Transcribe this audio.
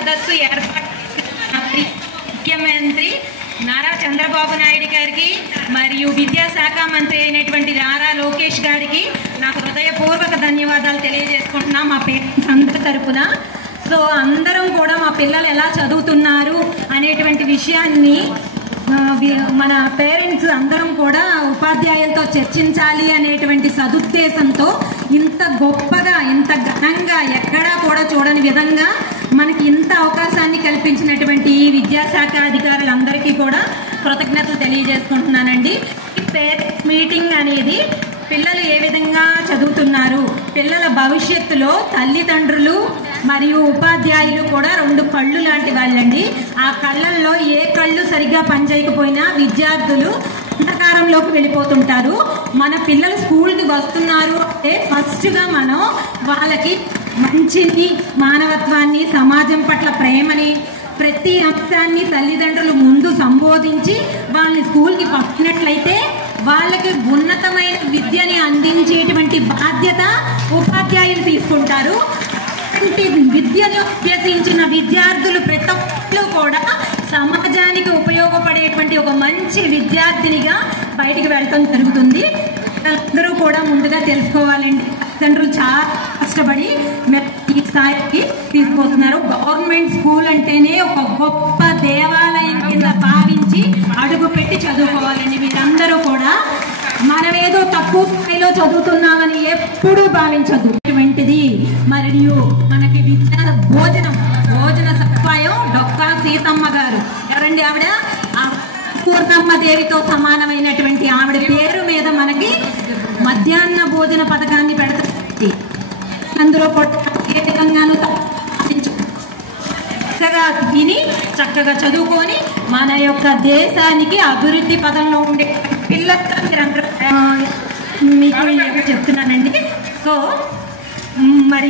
సదస్సు ఏర్పాటు ముఖ్యమంత్రి నారా చంద్రబాబు నాయుడు గారికి మరియు విద్యాశాఖ మంత్రి అయినటువంటి నారా లోకేష్ గారికి నాకు హృదయపూర్వక ధన్యవాదాలు తెలియజేసుకుంటున్నా మా పేరెంట్స్ అందరి తరపున. సో అందరం కూడా మా పిల్లలు ఎలా చదువుతున్నారు అనేటువంటి విషయాన్ని మన పేరెంట్స్ అందరం కూడా ఉపాధ్యాయులతో చర్చించాలి అనేటువంటి సదుద్దేశంతో ఇంత గొప్పగా ఇంత ఘనంగా ఎక్కడా కూడా చూడని విధంగా మనకి ఇంత అవకాశాన్ని కల్పించినటువంటి ఈ విద్యాశాఖ అధికారులందరికీ కూడా కృతజ్ఞతలు తెలియజేసుకుంటున్నానండి. ఈ పేరెంట్స్ మీటింగ్ అనేది పిల్లలు ఏ విధంగా చదువుతున్నారు, పిల్లల భవిష్యత్తులో తల్లిదండ్రులు మరియు ఉపాధ్యాయులు కూడా రెండు కళ్ళు లాంటి వాళ్ళండి. ఆ కళ్ళల్లో ఏ కళ్ళు సరిగ్గా పనిచేయకపోయినా విద్యార్థులు అంధకారంలోకి వెళ్ళిపోతుంటారు. మన పిల్లలు స్కూల్కి వస్తున్నారు అంటే ఫస్ట్గా మనం వాళ్ళకి మంచిని, మానవత్వాన్ని, సమాజం పట్ల ప్రేమని, ప్రతి అంశాన్ని తల్లిదండ్రులు ముందు సంబోధించి వాళ్ళని స్కూల్కి పంపినట్లయితే వాళ్ళకి ఉన్నతమైన విద్యని అందించేటువంటి బాధ్యత ఉపాధ్యాయులు తీసుకుంటారు. విద్యను అభ్యసించిన విద్యార్థులు ప్రతి ఒక్కరు కూడా సమాజానికి ఉపయోగపడేటువంటి ఒక మంచి విద్యార్థినిగా బయటికి వెళ్ళటం జరుగుతుంది. అందరూ కూడా ముందుగా తెలుసుకోవాలండి, తల్లిదండ్రులు చాలా కష్టపడి ఈ స్థాయికి తీసుకొస్తున్నారు. గవర్నమెంట్ స్కూల్ అంటేనే ఒక గొప్ప దేవాలయం కింద భావించి అడుగు పెట్టి చదువుకోవాలండి. మీరందరూ కూడా మనమేదో తక్కువ స్థాయిలో చదువుతున్నామని ఎప్పుడూ భావించదు. ఇటువంటిది మరియు మనకి విద్యా భోజన సదుపాయం డొక్కా సీతమ్మ గారు, ఎవరండి ఆవిడ? పూర్ణమ్మ దేవితో సమానమైనటువంటి ఆవిడ పేరు మీద మనకి మధ్యాహ్న భోజన పథకాన్ని పెడతాయి. అందులో ఏ విధంగానూ చక్కగా తిని చక్కగా చదువుకొని మన యొక్క దేశానికి అభివృద్ధి పదంలో ఉండే పిల్లలు మీకు చెప్తున్నానండి. సో మరి